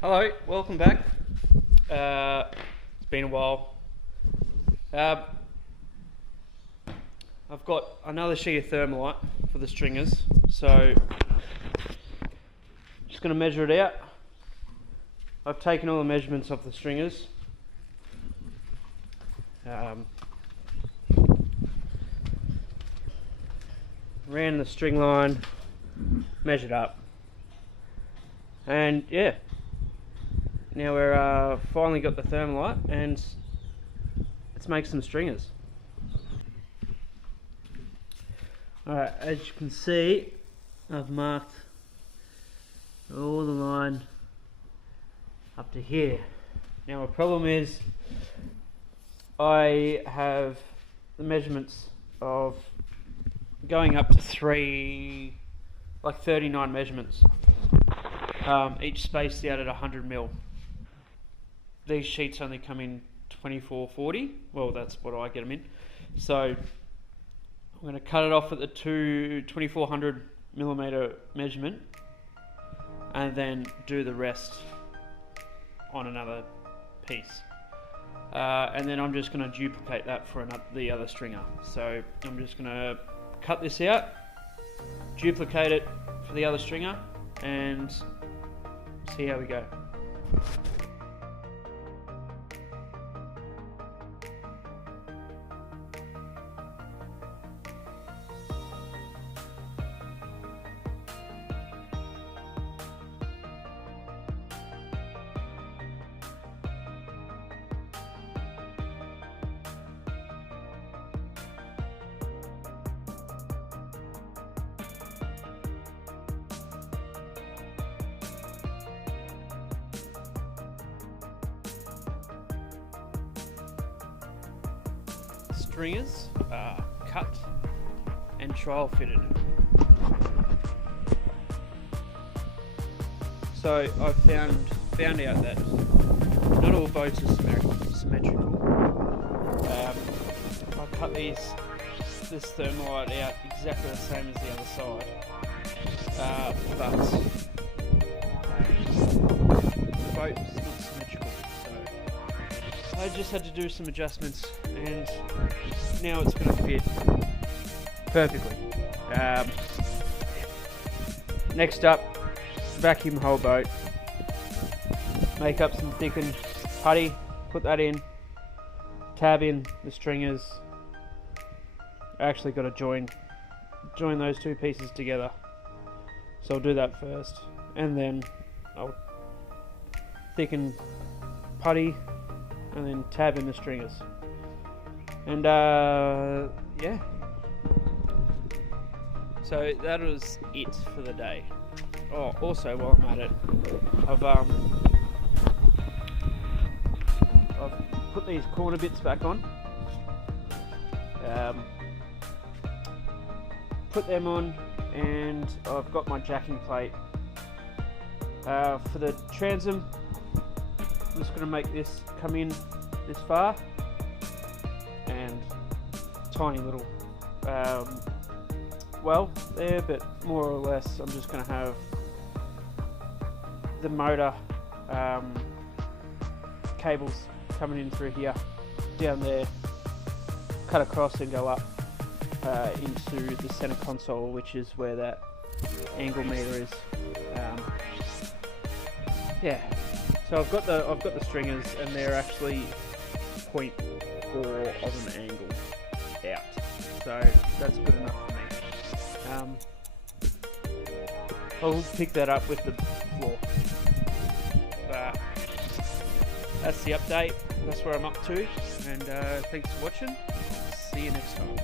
Hello, welcome back. It's been a while. I've got another sheet of thermalite for the stringers, so just going to measure it out. I've taken all the measurements of the stringers. Ran the string line, measured up, and yeah. Now we're finally got the thermalite and let's make some stringers. Alright, as you can see, I've marked all the line up to here. Now my problem is I have the measurements of going up to 39 measurements, each spaced out at 100mm. These sheets only come in 2440. Well, that's what I get them in. So I'm going to cut it off at the 2400mm measurement and then do the rest on another piece. And then I'm just going to duplicate that for the other stringer. So I'm just going to cut this out, duplicate it for the other stringer, and see how we go. Stringers are cut and trial fitted. So I've found out that not all boats are symmetrical. I cut this thermalite out exactly the same as the other side, but the boat's not symmetrical, so I just had to do some adjustments, and now it's going to fit perfectly. Next up, vacuum the whole boat, make up some thickened putty, put that in, tab in the stringers. I actually got to join those two pieces together, so I'll do that first, and then I'll thicken putty and then tab in the stringers. And yeah, so that was it for the day. Oh, also while I'm at it, I've put these corner bits back on, put them on, and I've got my jacking plate. For the transom, I'm just going to make this come in this far, and tiny little well there, but more or less I'm just going to have the motor cables coming in through here, down there, cut across and go up into the center console, which is where that angle meter is. Yeah, so I've got the stringers, and they're actually 0.4 of an angle out, so that's good enough for me. I'll pick that up with the floor. That's the update. That's where I'm up to, and thanks for watching. See you next time.